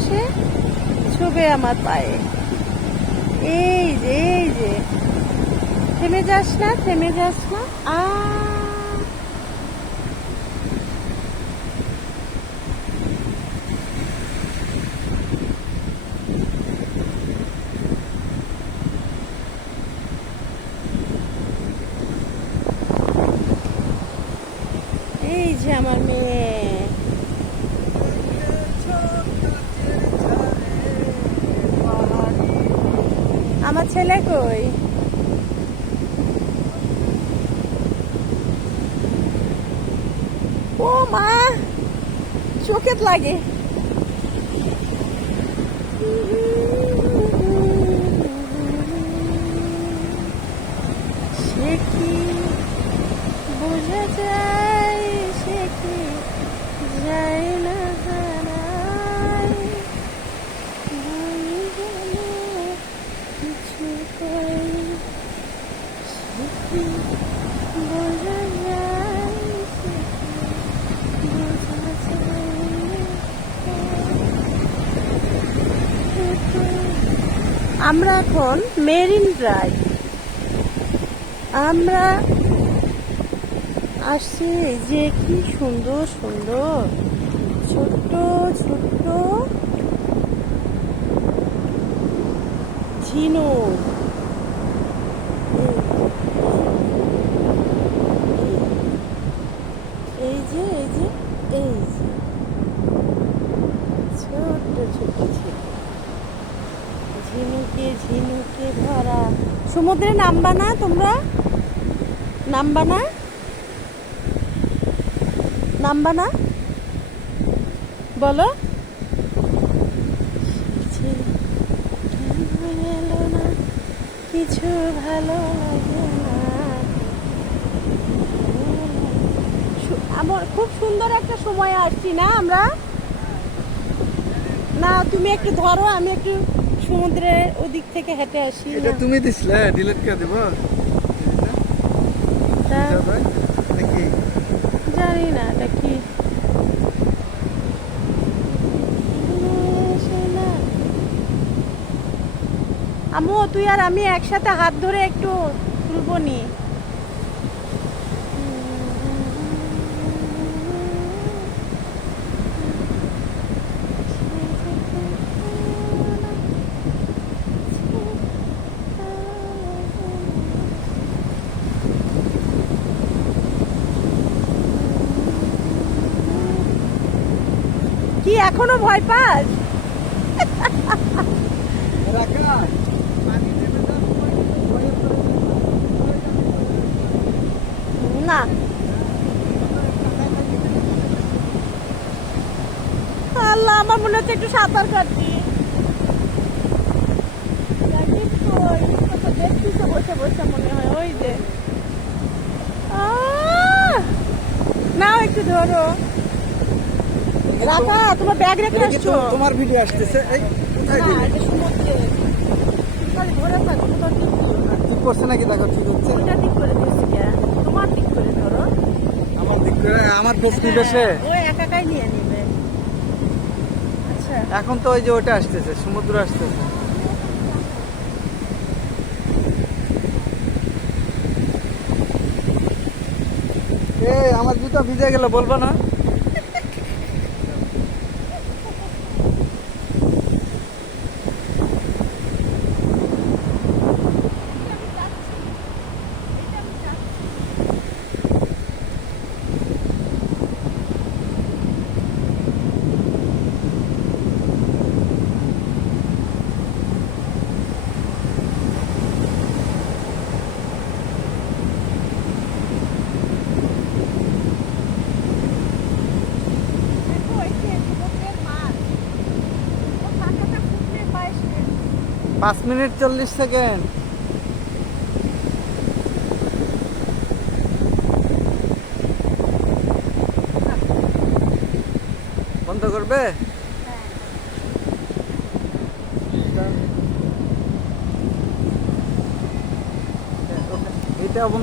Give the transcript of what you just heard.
এসে ছুবে আমার পায়ে। এই যে এই যে। থেমে যাস না, থেমে যাস না। আ। এই যে আমার মেয়ে। আমার ছেলে কই? ও মা চোখে লাগে। আমরা এখন মেরিন ড্রাইভ। আমরা আসছি যে কি সুন্দর সুন্দর ছোট্ট ছোট্ট ঝিনুক এই এই যে এই যে ছোট্ট ঝিনুকে ঝিনুকে ভরা সমুদ্রে নামবা না তোমরা। নামবা না নামবা না বলো। কিছু ভালো লাগে না সু- আমার খুব সুন্দর একটা সময় আসছি না আমরা? না তুমি একটু ধরো আমি একটু সমুদ্রের ওদিক থেকে হেঁটে আসি এটা তুমি দিছিলে ডিলিট করে দিব। জানি না এটা কি? আমু তুই আর আমি একসাথে হাত ধরে একটু তুলবো নি। এখনও ভয় পাস? না। আল্লাহ, আমার মনে হচ্ছে একটু সাঁতার কাটছি কই? বসে বসে মনে হয় ওই একটু ধরো। রাখা তোমার ব্যাগ রেখে আসছো? তোমার ভিডিও আসতেছে। এই কোথায় দিলে ঠিক করছে নাকি? দেখো ঠিক হচ্ছে ওইটা ঠিক করে দিয়েছি তোমার ঠিক করে ধরো। আমার দিক করে আমার খোঁজ নিবে সে ও একাকাই নিয়ে নিবে। আচ্ছা। এখন তো ওই যে ওটা আসতেছে সমুদ্র আসতেছে। এ আমার জুতা ভিজে গেল বলব না দেখো এই যে সমুদ্রের মাছ ও কাঁটাটা ফুটলে পায়ে শুয়ে পাঁচ মিনিট চল্লিশ সেকেন্ড। বন্ধ করবে? এটা বন্ধ